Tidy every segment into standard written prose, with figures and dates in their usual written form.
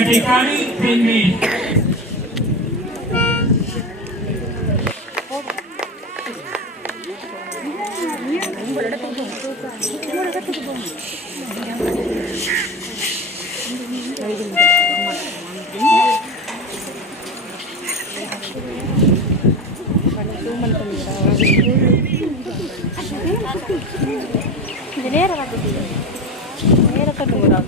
Katikali Pinmi. இந்த நேரம் வந்து நேரத்தை ஒரு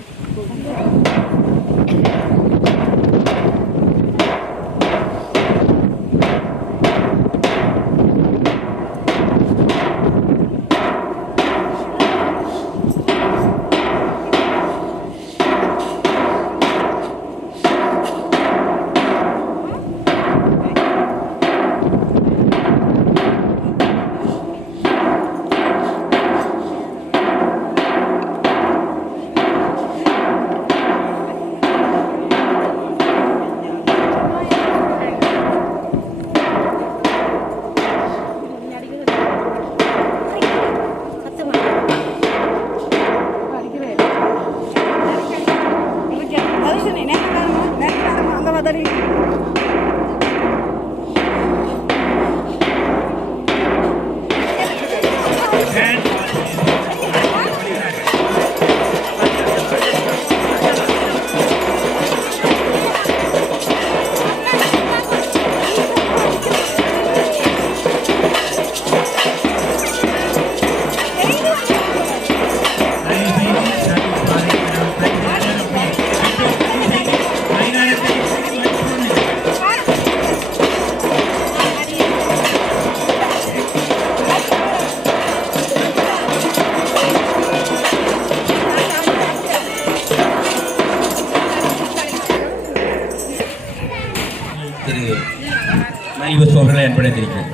அவர்களை ஏற்படுத்தியிருக்கிறேன்.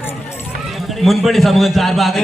முன்பணி சமூகம் சார்பாக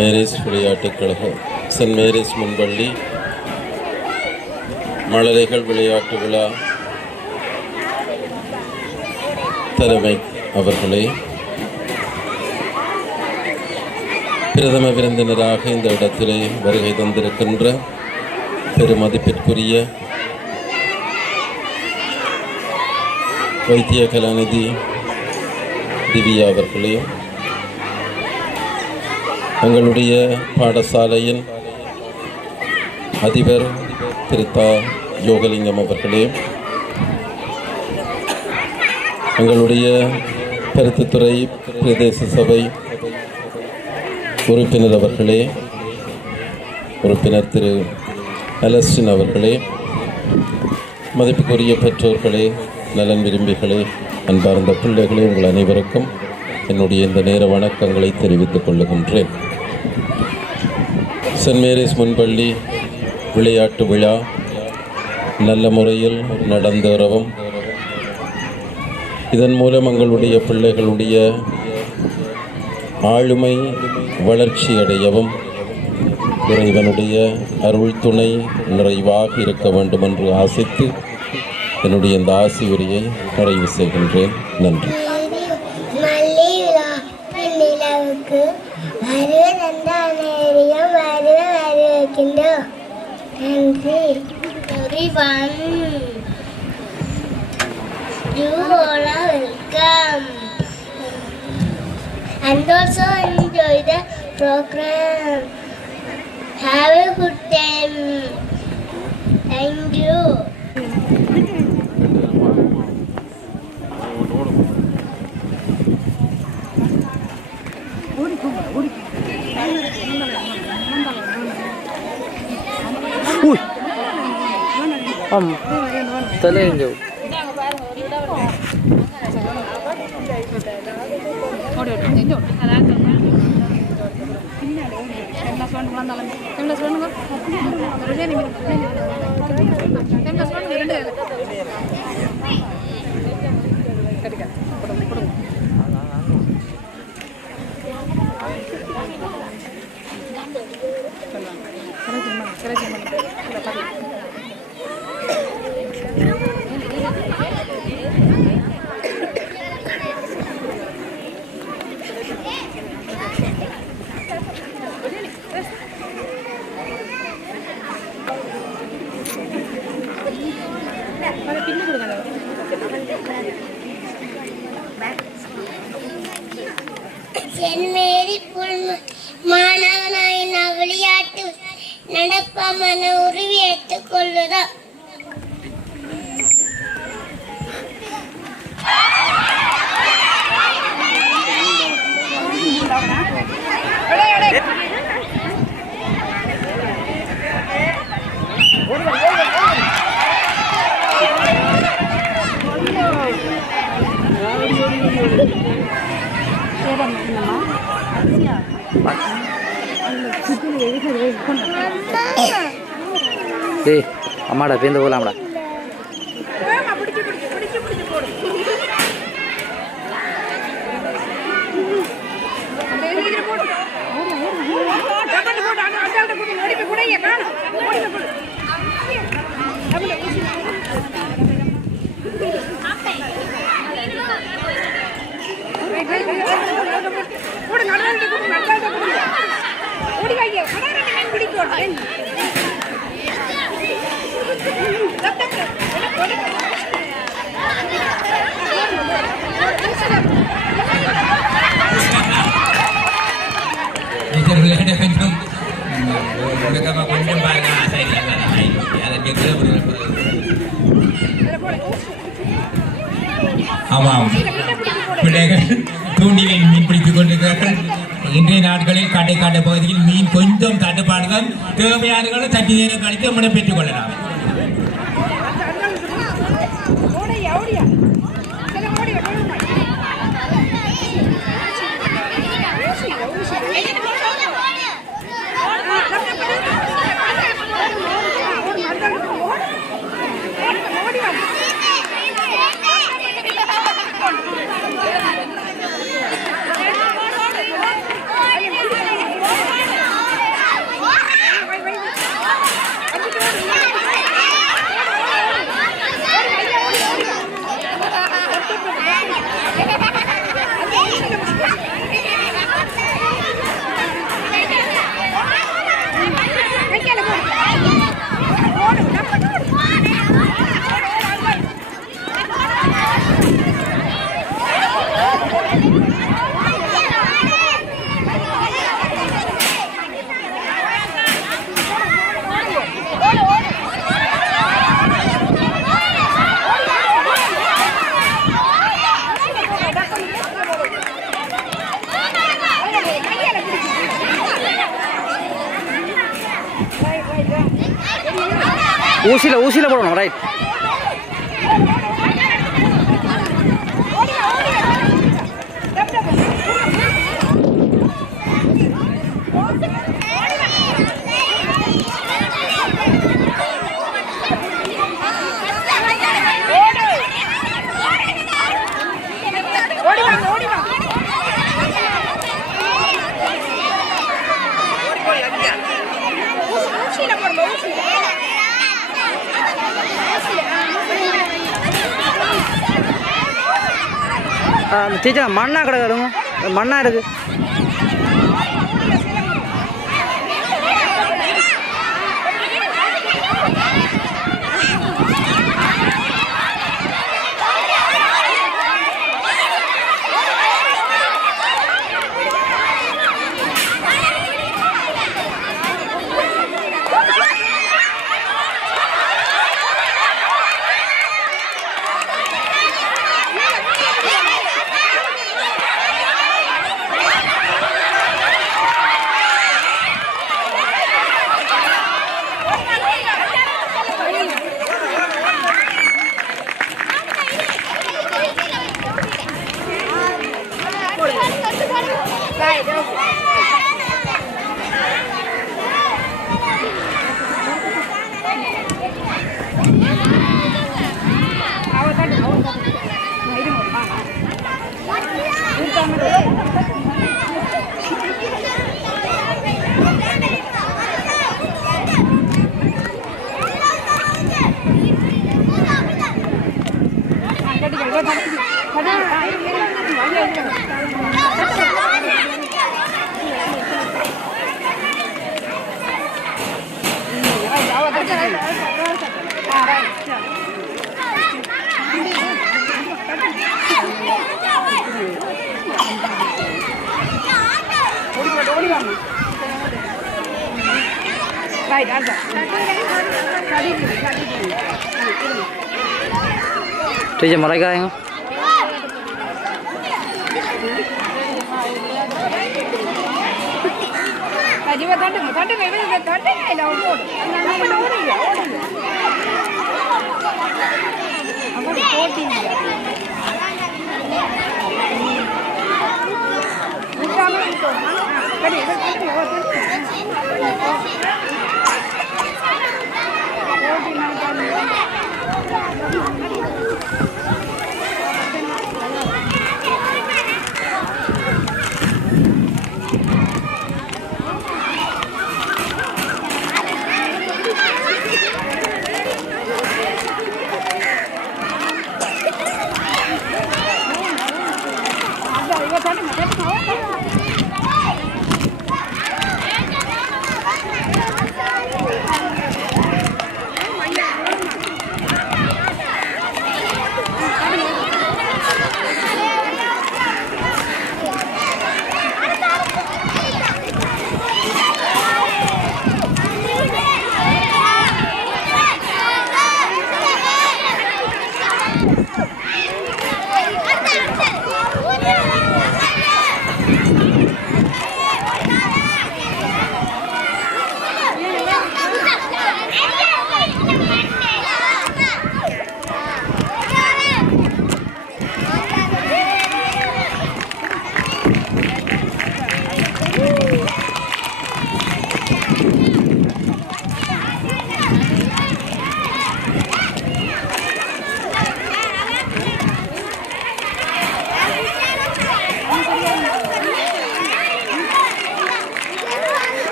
மேரிஸ் விளையாட்டுக் கழக சென்ட் மேரிஸ் முன்பள்ளி மழலைகள் விளையாட்டு விழா தலைமை அவர்களே, பிரதம விருந்தினராக இந்த இடத்திலே வருகை தந்திருக்கின்ற பெருமதிப்பிற்குரிய வைத்திய கலாநிதி திவ்யா அவர்களே, எங்களுடைய பாடசாலையின் அதிபர் திருத்தா யோகலிங்கம் அவர்களே, எங்களுடைய பருத்தித்துறை பிரதேச சபை உறுப்பினர் அவர்களே, உறுப்பினர் திரு அலஸ்டின் அவர்களே, மதிப்புக்குரிய பெற்றோர்களே, நலன் விரும்பிகளே, அன்பார்ந்த பிள்ளைகளே, உங்கள் அனைவருக்கும் என்னுடைய இந்த நேர வணக்கங்களை தெரிவித்துக் கொள்ளுகின்றேன். சென்ட் மேரிஸ் முன்பள்ளி விளையாட்டு விழா நல்ல முறையில் நடந்தேறவும், இதன் மூலம் எங்களுடைய பிள்ளைகளுடைய ஆளுமை வளர்ச்சி அடையவும் இறைவனுடைய அருள் துணை நிறைவாக இருக்க வேண்டும் என்று ஆசித்து என்னுடைய இந்த ஆசியுரையை நிறைவு செய்கின்றேன். நன்றி. You all are welcome and also enjoy the program. Have a good time. Thank you. Telenge. Saint Mary மாணவனாய் விளையாட்டு நடப்பமன உருவி எடுத்துக் கொள்ளுதா. Hey, amada, pintu bola amada. ஆமாம், பிள்ளைகள் தூண்டிலில் மீன் பிடித்துக் கொண்டிருக்கிறார்கள். இன்றைய நாட்களில் கடை பகுதியில் மீன் கொஞ்சம் தட்டுப்பாடுதான். தேவையானவர்கள் சற்று நேரம் கழித்து நம்மளை பெற்றுக் கொள்ளலாம். ஊசியில் போடணும் ரைட். டீச்சர் மண்ணா கிடக்குங்க, மண்ணா இருக்கு. Tôi giờ mà lấy cái không? Tadi waktu ada, tadi memang tadi ni dah orang. Nama dah orang ya, orang. Apa ni kotin dia? Bukan itu. Tadi tadi orang tu.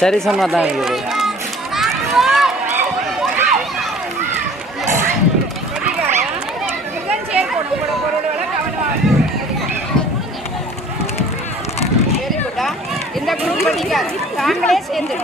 சரி சொன்னா தான் இருக்குது. இந்த group படிக்காது, நாங்களே சேர்ந்து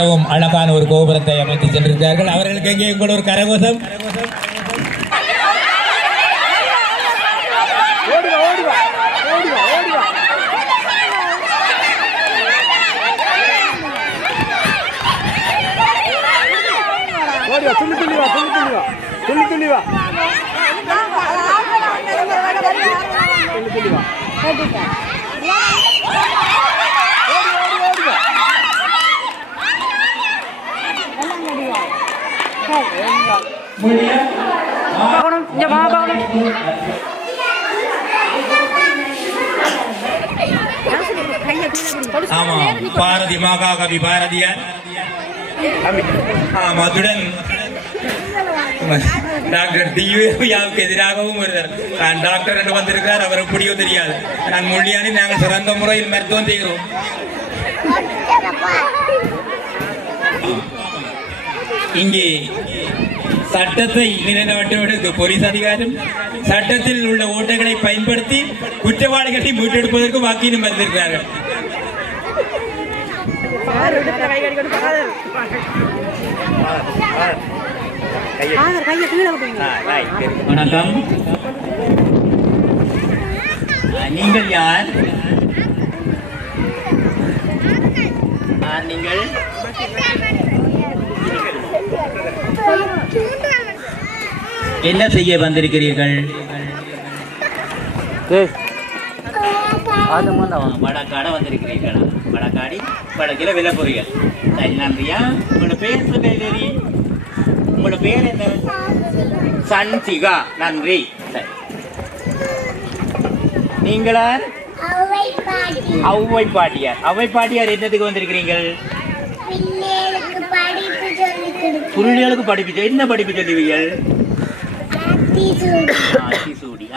மிகவும் அழகான ஒரு கோபுரத்தை அமைத்து சென்றிருக்கிறார்கள். அவர்களுக்கு எங்கே உங்களோட ஒரு கரகோஷம். ஆமா, பாரதி மகாகவி பாரதியார். அத்துடன் டாக்டர் திவ்யாவுக்கு எதிராகவும் ஒருவர் டாக்டர் என்று வந்திருக்கிறார். அவர் எப்படியோ தெரியாது. நான் மொழியானி நாங்கள் சிறந்த முறையில் மருத்துவம் செய்கிறோம். இங்கே சட்டத்தை நிலைநாட்டுவதற்கு போலீஸ் அதிகாரம் சட்டத்தில் உள்ள ஓட்டைகளை பயன்படுத்தி குற்றவாளிகளை மீட்டெடுப்பதற்கு வாக்கியம் வந்திருக்கிறார்கள். வணக்கம். நீங்கள் யார்? நீங்கள் என்ன செய்ய வந்திருக்கிறீர்கள்? வடக்காட வந்திருக்கிறீர்களா? வடக்காடி வடக்கில விலை பொறிகள். சரி, நன்றியா. உங்களோட பேர் சொல்லி, உங்களோட பேர் என்ன? சன்சிகா. நன்றி. சரி, நீங்களா? அவ்வை பாட்டியார். அவ்வை பாட்டியார் என்னத்துக்கு வந்திருக்கிறீர்கள்? புள்ளிகளுக்கு படிப்பு. என்ன படிப்பு சொல்லுவீர்கள்?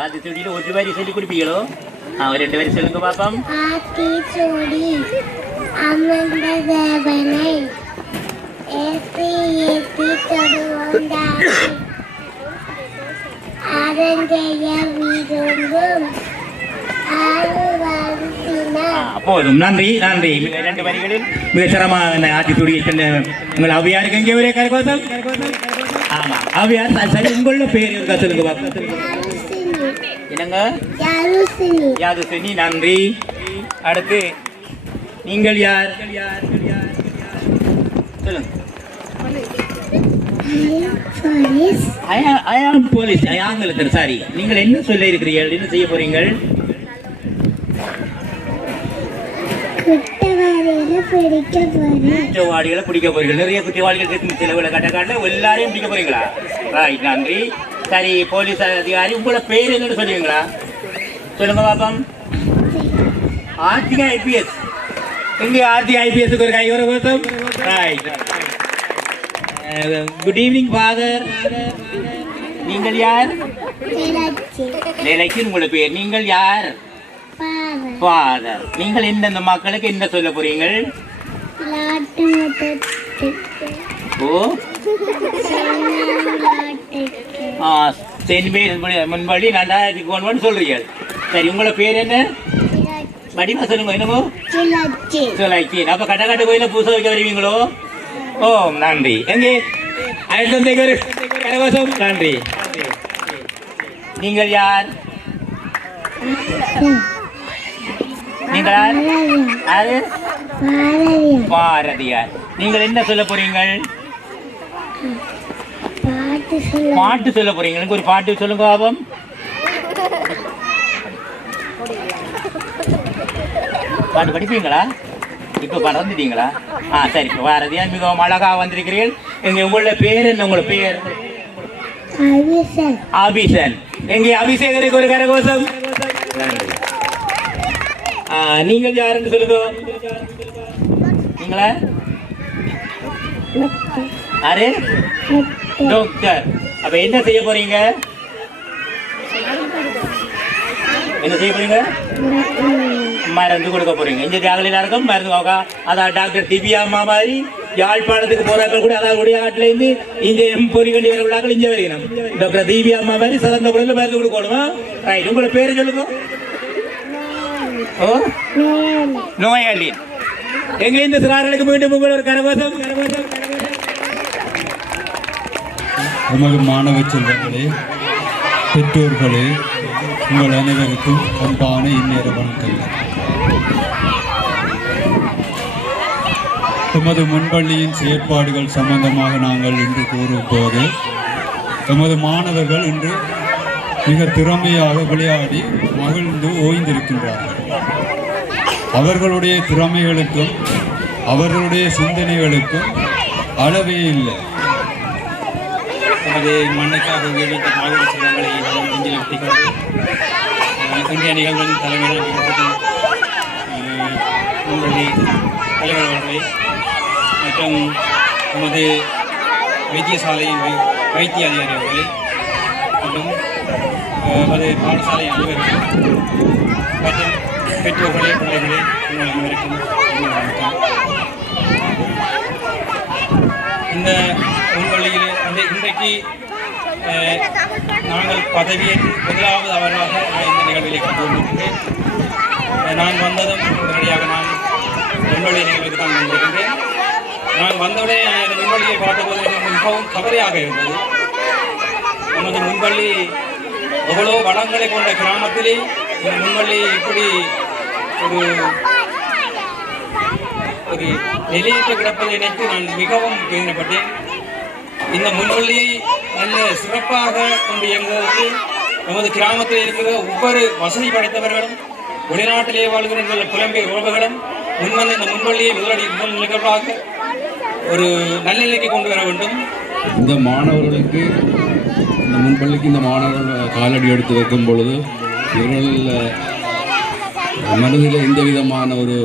ஆத்திசூடி. ஒரு வரி சொல்லி கொடுப்பீங்களோ? ரெண்டு வரி சொல்லுங்க பாப்பம். ஆத்திசூடி அமர்ந்த தேவனை ஏத்தி ஏத்தி தொடுவோண்டாய் அரங்கைய விரும்பும் போதும். நன்றி. நன்றி. ரெண்டு வரிகளில் மிக சிரமமான ஆத்திசூடியை சொன்ன உங்கள் அவ்வியாருக்கு எங்கே ஒரே கரகோஷம். ஆமா, அவ்வியார். சரி, உங்களோட பேர் இருக்கா சொல்லுங்க பாப்போம். என்னங்க? யாதுசினி. நன்றி. அடுத்து நீங்கள் யார்? சொல்லுங்க. I am police. ஆங்கிலத்தில். சாரி, நீங்கள் என்ன சொல்ல இருக்கிறீர்கள்? என்ன செய்ய போறீங்கள்? குற்றவாளிகளை பிடிக்க போறீர்கள். நிறைய குற்றவாளிகள் இருக்கு. சிலவுல கட்ட எல்லாரையும் பிடிக்க போறீங்களா? ரைட், நன்றி. சரி, போலீஸ் அதிகாரி, உங்களோட பேர் என்னன்னு சொல்லுவீங்களா? சொல்லுங்க பாப்பம். ஆர்த்திகா ஐபிஎஸ். எங்க ஆர்த்தி ஐபிஎஸ்க்கு ஒரு கை ஒரு கோஷம். ரைட். Good evening father. நீங்கள் யார்? நிலைக்கு உங்களோட பேர். நீங்கள் யார்? ஃபாதர். நீங்கள் எந்தெந்த மக்களுக்கு என்ன சொல்ல போறீங்கள்? முன்படி 2001 சொல்றீங்க. சரி, உங்களோட பேர் என்ன? வடிவா சொல்லுங்க. என்னமோ சொல்லாச்சி. அப்ப கட்டக்காட்டு கோயில பூசை வைக்க வருவீங்களோ? ஓ, நன்றி. எங்கே கரகோஷம். நன்றி. நீங்கள் யார்? நீங்கள் யாரு? பாரதியார். நீங்கள் என்ன சொல்ல போறீங்கள்? பாட்டு சொல்ல போறீங்க. எனக்கு ஒரு பாட்டு சொல்லுங்க பாபம். பாட்டு படிப்பீங்களா? இப்ப பறந்துட்டீங்களா? சரி. பாரதியார் மிகவும் அழகாக வந்திருக்கிறீர்கள். எங்க உங்களோட பேர் என்ன? உங்களோட பேர்? அபிஷன். எங்கே அபிஷேகருக்கு ஒரு கரகோஷம். நீங்கள் யாருன்னு சொல்லுங்க. நீங்களா? Array doctor. அப்ப என்ன செய்ய போறீங்க? என்ன செய்ய போறீங்க? மருந்து கொடுக்க போறீங்க. இந்த ஜாகலில் இருக்கும் மருந்து. அதான் டாக்டர் திவ்யா அம்மா மாதிரி யாழ்ப்பாணத்துக்கு போறாங்க கூட. அதாவது உடையாட்டில இருந்து இந்த பொறி வேண்டி வர உள்ளாக்கள் இங்க வரணும். டாக்டர் திவ்யா அம்மா மாதிரி சிறந்த முறையில் மருந்து கொடுக்கணுமா? ரைட். உங்களோட பேரு சொல்லுங்க. ஓ, நோயாளி. எங்கே இந்த சிறார்களுக்கு மீண்டும் உங்கள் ஒரு கரகோஷம். நமது மாணவ செல்வங்களே, பெற்றோர்களே, உங்கள் அனைவருக்கும் அன்பான இந்நேர வணக்கங்கள். எமது முன்பள்ளியின் செயற்பாடுகள் சம்பந்தமாக நாங்கள் இன்று கூறும்போது, எமது மாணவர்கள் இன்று மிக திறமையாக விளையாடி மகிழ்ந்து ஓய்ந்திருக்கின்றார்கள். அவர்களுடைய திறமைகளுக்கும் அவர்களுடைய சிந்தனைகளுக்கும் அளவே இல்லை. நமது மண்ணுக்காக உயர்ந்த மாணவ செல்வங்களை நெஞ்சில் ஒட்டிக்கொண்டு இந்திய நிகழ்வுகளின் தலைமையில் உங்களுடைய தலைவர் அவர்களை மற்றும் நமது வைத்தியசாலையின் வைத்திய அதிகாரி அவர்களை மற்றும் நமது பாடசாலை அனைவருக்கும் மற்றும் பெற்றோர்களே பிள்ளைகளே உங்கள் அனைவருக்கும் வணக்கம். இந்த முன்வழியில் இன்றைக்கு நாங்கள் பதவியேற்று முதலாவது அவராக இந்த நிகழ்விலே கொண்டிருக்கின்றேன். நான் வந்ததும் உடனடியாக நான் முன்வழி நிகழ்வுக்கு தான் வந்திருக்கின்றேன். நான் வந்தவுடனே அந்த முன்வழியை பார்த்தபோது எனக்கு மிகவும் கவலையாக இருந்தது. நமது முன்வழி எவ்வளோ வளங்களை கொண்ட கிராமத்திலே இந்த முன்வழி இப்படி ஒரு நிலையற்று கிடப்பதை நினைத்து நான் மிகவும் வேதனைப்பட்டேன். இந்த முன்வழியை நல்ல சிறப்பாக கொண்டு இயங்குவதற்கு நமது கிராமத்தில் இருக்கிற ஒவ்வொரு வசதி படைத்தவர்களும் வெளிநாட்டிலே வாழ்கிற புலம்பெயர் உறவுகளும் முன்வந்த இந்த முன்வழியை முதல் நிகழ்வாக ஒரு நல்ல நிலைக்கு கொண்டு வர வேண்டும். இந்த மாணவர்களுக்கு இந்த முன்பள்ளிக்கு இந்த மாணவர்கள் காலடி எடுத்து வைக்கும் பொழுது இவர்கள் மனதில் எந்த விதமான ஒரு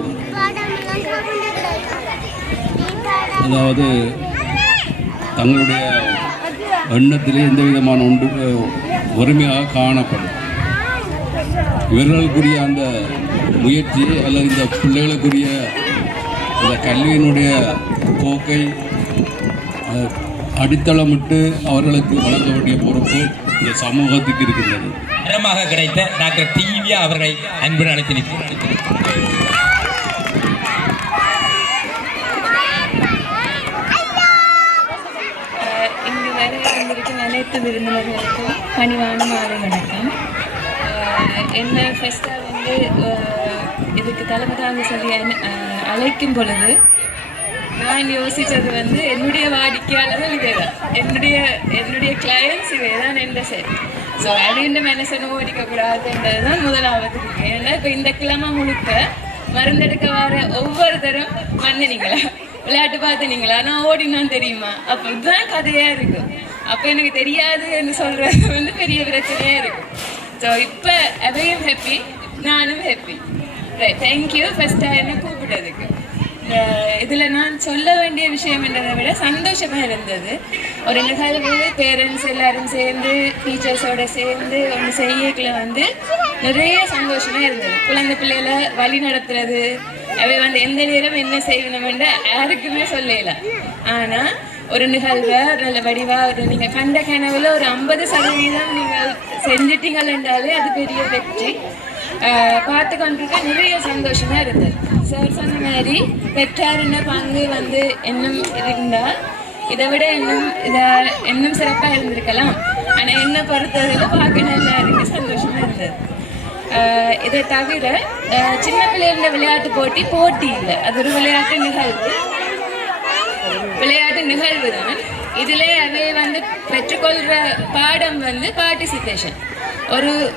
அதாவது தங்களுடைய எண்ணத்திலே எந்த விதமான ஒருமையாக காணப்படும். இவர்களுக்குரிய அந்த முயற்சி அல்லது இந்த பிள்ளைகளுக்குரிய அந்த கல்வியினுடைய போக்கை அடித்தளமிட்டு அவர்களுக்கு வழங்க வேண்டிய பொறுப்பு இந்த சமூகத்துக்கு இருக்கின்றது. நேரமாக கிடைத்த டாக்டர் டிவியா அவர்களை அன்புடன் அழைத்து நிற்கிறார். இங்கு வந்திருக்கும் அனைத்து விருந்தினர்களுக்கும் பணிவான மாலை வணக்கம். என்ன ஃபஸ்ட்டாக வந்து இதுக்கு தலைமை தாங்க சொல்லி அழைக்கும் பொழுது நான் யோசித்தது வந்து என்னுடைய வாடிக்கையாளர்கள் இதே தான், என்னுடைய கிளையன்ஸ் இதே தான் எந்த சரி. ஸோ அப்படின்ற மனசை நோடிக்கக்கூடாதுன்றது தான் முதலாவது இருக்கு. ஏன்னா இப்போ இந்த கிழமை முழுக்க மருந்தெடுக்க வர ஒவ்வொருத்தரும் மன்னினீங்களா, விளையாட்டு பார்த்துனீங்களா, நான் ஓடினான்னு தெரியுமா, அப்போ இதுதான் கதையாக இருக்கும். அப்போ எனக்கு தெரியாதுன்னு சொல்கிறது வந்து பெரிய பிரச்சனையாக இருக்கும். ஸோ இப்போ அதையும் ஹாப்பி, நானும் ஹாப்பி. ரைட், தேங்க்யூ ஃபஸ்ட்டாக என்ன கூப்பிட்டதுக்கு. இதில் நான் சொல்ல வேண்டிய விஷயம் என்றதை விட சந்தோஷமாக இருந்தது. ஒரு நிகழ்வு பேரண்ட்ஸ் எல்லாரும் சேர்ந்து டீச்சர்ஸோடு சேர்ந்து ஒன்று செய்யக்குள்ள வந்து நிறைய சந்தோஷமாக இருந்தது. குழந்தை பிள்ளைகளை வழி நடத்துறது, அவை வந்து எந்த நேரம் என்ன செய்யணுமென்று யாருக்குமே சொல்லலாம். ஆனால் ஒரு நிகழ்வை நல்ல வடிவாக நீங்கள் கண்ட கனவுல ஒரு 50% நீங்கள் செஞ்சிட்டீங்கள் என்றாலே அது பெரிய வெற்றி. பார்த்து கொண்டிருக்க நிறைய சந்தோஷமா இருந்தது. சார் சொன்ன மாதிரி பெற்றாருன்ற பங்கு வந்து இன்னும் இருந்தால் இதை விட இன்னும் சிறப்பாக இருந்திருக்கலாம். ஆனால் என்ன பொறுத்ததில் பார்க்க நல்லா இருக்கு, சந்தோஷமா இருந்தது. இதை தவிர சின்ன பிள்ளைகள விளையாட்டு போட்டி இல்லை, அது ஒரு விளையாட்டு நிகழ்வு தான். இதில் அவை வந்து பெற்றுக்கொள்கிற பாடம் வந்து பார்ட்டிசிபேஷன்.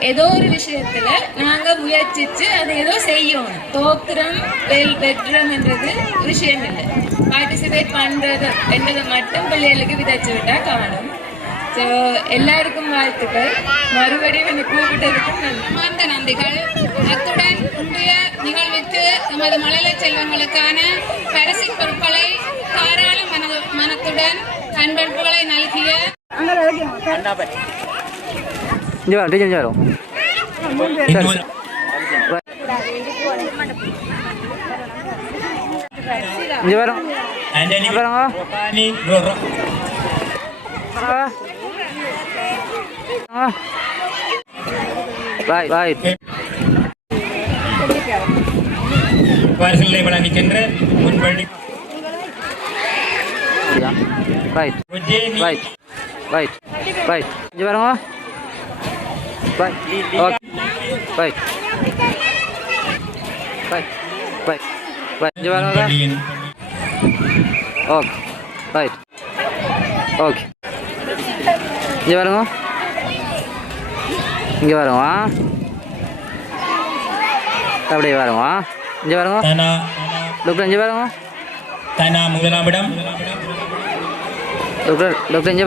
ஏதோ ஒரு விஷயத்துல நாங்க முயற்சிச்சு அதை ஏதோ செய்யணும். தோக்குறோம் வெற்றுறோம்ன்றது விஷயம் இல்லை, பார்ட்டிசிபேட் பண்றது என்றதை மட்டும் பிள்ளைகளுக்கு விதைச்சு விட்டா காணும். ஸோ எல்லாருக்கும் வாழ்த்துக்கள். மறுபடியும் என்னை கூப்பிட்டதுக்கும் நன்றிகள். அத்துடன் இன்றைய நிகழ்வுக்கு நமது மழலை செல்வங்களுக்கான பரிசு பொருட்களை தாராள மனத்துடன் அன்பளிப்புகளை நல்கிய Right. பரிசுகளை வழங்குகின்ற முன்பள்ளி ரைட் ரைட் ரைட் ரைட் இங்கே பாருங்க right okay right right right right இங்கே பாருங்க ஓகே ரைட் ஓகே இங்கே பாருங்க இங்கே பாருங்க அப்படியே பாருங்க இங்கே பாருங்க டாக்டர் இங்கே பாருங்க தனா முதலாமிடம் டாக்டர் இங்கே